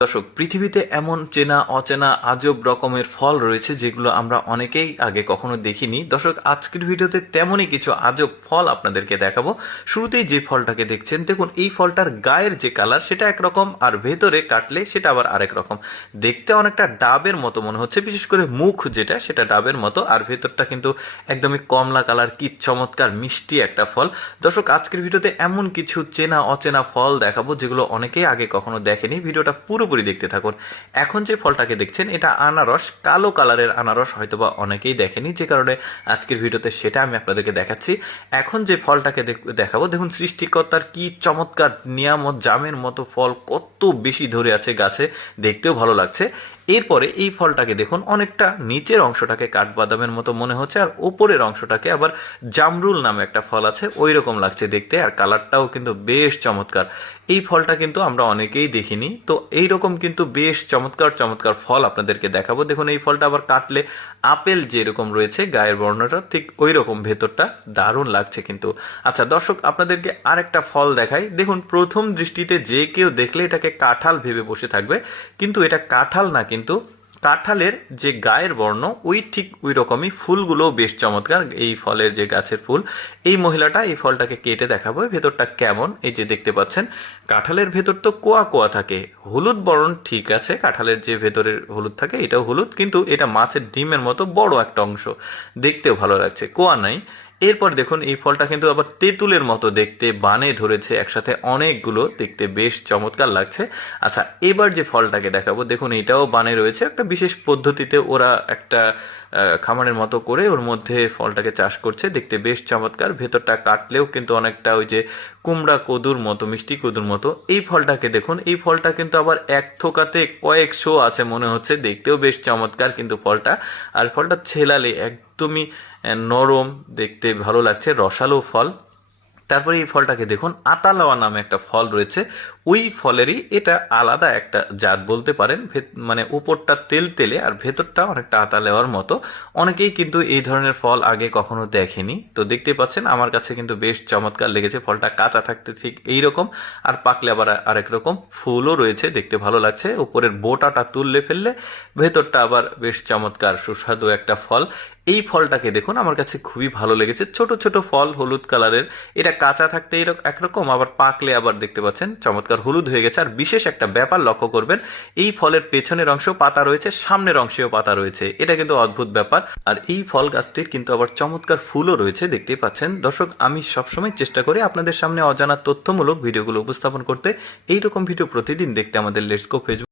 দর্শক, পৃথিবীতে এমন চেনা অচেনা আজব রকমের ফল রয়েছে যেগুলো আমরা অনেকেই আগে কখনো দেখিনি। দর্শক, আজকের ভিডিওতে তেমনই কিছু আজব ফল আপনাদেরকে দেখাবো। শুরুতেই যে ফলটাকে দেখছেন, দেখুন এই ফলটার গায়ের যে কালার সেটা একরকম, আর ভেতরে কাটলে সেটা আবার আরেক রকম। দেখতে অনেকটা ডাবের মতো মনে হচ্ছে, বিশেষ করে মুখ যেটা সেটা ডাবের মতো, আর ভেতরটা কিন্তু একদমই কমলা কালার। কি চমৎকার মিষ্টি একটা ফল। দর্শক, আজকের ভিডিওতে এমন কিছু চেনা অচেনা ফল দেখাবো যেগুলো অনেকেই আগে কখনো দেখেনি। ভিডিওটা পুরোপুরি দেখতে থাকুন। এখন যে ফলটাকে দেখছেন এটা আনারস, কালো কালারের আনারস, হয়তোবা অনেকেই দেখেনি, যে কারণে আজকের ভিডিওতে সেটা আমি আপনাদেরকে দেখাচ্ছি। এখন যে ফলটাকে দেখাবো, দেখুন সৃষ্টিকর্তার কি চমৎকার নিয়ামত, জামের মতো ফল, কত বেশি ধরে আছে গাছে, দেখতেও ভালো লাগছে। এরপরে এই ফলটাকে দেখুন, অনেকটা নিচের অংশটাকে কাঠবাদামের মতো মনে হচ্ছে, আর উপরের অংশটাকে আবার জামরুল নামে একটা ফল আছে ওই রকম লাগছে দেখতে, আর কালারটাও কিন্তু বেশ চমৎকার। এই ফলটা কিন্তু আমরা অনেকেই দেখিনি, তো এইরকম কিন্তু বেশ চমৎকার চমৎকার ফল আপনাদেরকে দেখাবো। দেখুন এই ফলটা আবার কাটলে আপেল যেরকম রয়েছে গায়ের বর্ণটা, ঠিক ওই রকম ভেতরটা, দারুণ লাগছে কিন্তু। আচ্ছা দর্শক, আপনাদেরকে আরেকটা ফল দেখাই। দেখুন প্রথম দৃষ্টিতে যে কেউ দেখলে এটাকে কাঁঠাল ভেবে বসে থাকবে, কিন্তু এটা কাঁঠাল না, কিন্তু কাঁঠালের যে গায়ের বর্ণ ওই ঠিক ওই রকমই, ফুলগুলো বেশ চমৎকার। এই ফলের যে গাছের ফুল, এই মহিলাটা এই ফলটাকে কেটে দেখাবো ভেতরটা কেমন। এই যে দেখতে পাচ্ছেন, কাঁঠালের ভেতর তো কোয়া কোয়া থাকে, হলুদ বরণ ঠিক আছে, কাঁঠালের যে ভেতরের হলুদ থাকে এটাও হলুদ, কিন্তু এটা মাছের ডিমের মতো বড় একটা অংশ, দেখতেও ভালো লাগছে, কোয়া নাই। এরপর দেখুন এই ফলটা কিন্তু আবার তেঁতুলের মতো দেখতে, বানে ধরেছে একসাথে অনেকগুলো, দেখতে বেশ চমৎকার লাগছে। আচ্ছা, এবার যে ফলটাকে দেখাবো, দেখুন এটাও বানে রয়েছে, একটা বিশেষ পদ্ধতিতে ওরা একটা খামারের মতো করে ওর মধ্যে ফলটাকে চাষ করছে, দেখতে বেশ চমৎকার। ভেতরটা কাটলেও কিন্তু অনেকটা ওই যে কুমড়া কদুর মতো, মিষ্টি কদুর মতো। এই ফলটাকে দেখুন, এই ফলটা কিন্তু আবার এক থোকাতে কয়েকশো আছে মনে হচ্ছে, দেখতেও বেশ চমৎকার কিন্তু ফলটা। আর ফলটা ছেলালে একদমই নরম, দেখতে ভালো লাগছে, রসালো ফল। তারপরে এই ফলটাকে দেখুন, আতালাওয়া নামে একটা ফল রয়েছে, ওই ফলেরই এটা আলাদা একটা জাত বলতে পারেন। মানে উপরটা তেল তেলে আর ভেতরটা অনেকটা আতালাওয়ার মতো। অনেকেই কিন্তু এই ধরনের ফল আগে কখনো দেখেনি। তো দেখতে পাচ্ছেন আমার কাছে কিন্তু বেশ চমৎকার লেগেছে। ফলটা কাঁচা থাকতে ঠিক এইরকম, আর পাকলে আবার আরেক রকম, ফুলও রয়েছে, দেখতে ভালো লাগছে। উপরের বোটাটা তুললে ফেললে ভেতরটা আবার বেশ চমৎকার সুস্বাদু একটা ফল। এই ফলটাকে দেখুন, আমার কাছে খুবই ভালো লেগেছে। ছোট ছোট ফল, হলুদ কালারের, এটা কাঁচা থাকতে একরকম, আবার পাকলে আবার দেখতে পাচ্ছেন চমৎকার হলুদ হয়ে গেছে। আর বিশেষ একটা ব্যাপার লক্ষ্য করবেন, এই ফলের পেছনের অংশেও পাতা রয়েছে, সামনের অংশেও পাতা রয়েছে, এটা কিন্তু অদ্ভুত ব্যাপার। আর এই ফল গাছটির কিন্তু আবার চমৎকার ফুলও রয়েছে, দেখতেই পাচ্ছেন। দর্শক, আমি সবসময় চেষ্টা করি আপনাদের সামনে অজানা তথ্যমূলক ভিডিওগুলো উপস্থাপন করতে। এইরকম ভিডিও প্রতিদিন দেখতে আমাদের লেটস গো ফেসবুক